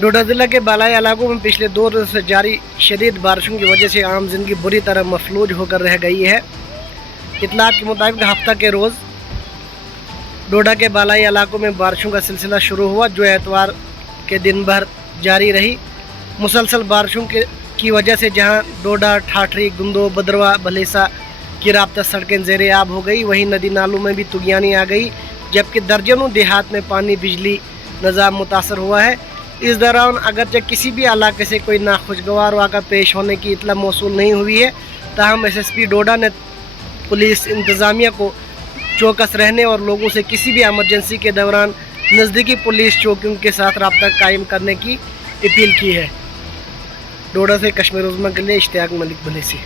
डोडा जिला के बालाई इलाकों में पिछले 2 रोज से जारी शदीद बारिशों की वजह से आम जिंदगी बुरी तरह मफलूज होकर रह गई है। इतलात के मुताबिक हफ्ता के रोज़ डोडा के बालाई इलाकों में बारिशों का सिलसिला शुरू हुआ, जो एतवार के दिन भर जारी रही। मुसलसल बारिशों की वजह से जहां डोडा, ठाठरी, गुंदो, बदरवा, भलेसा की राब्ता सड़कें ज़ेरे आब हो गई, वहीं नदी नालों में भी तुगियानी आ गई, जबकि दर्जनों देहात में पानी बिजली निज़ाम मुतासर हुआ है। इस दौरान अगरचे किसी भी इलाके से कोई नाखुशगवार वाक़ा पेश होने की इतला मौसूल नहीं हुई है, ताहम SSP डोडा ने पुलिस इंतज़ामिया को चौकस रहने और लोगों से किसी भी एमरजेंसी के दौरान नज़दीकी पुलिस चौकियों के साथ रब्ता कायम करने की अपील की है। डोडा से कश्मीर उज़्मा के लिए इश्तियाक मलिक भलेसी।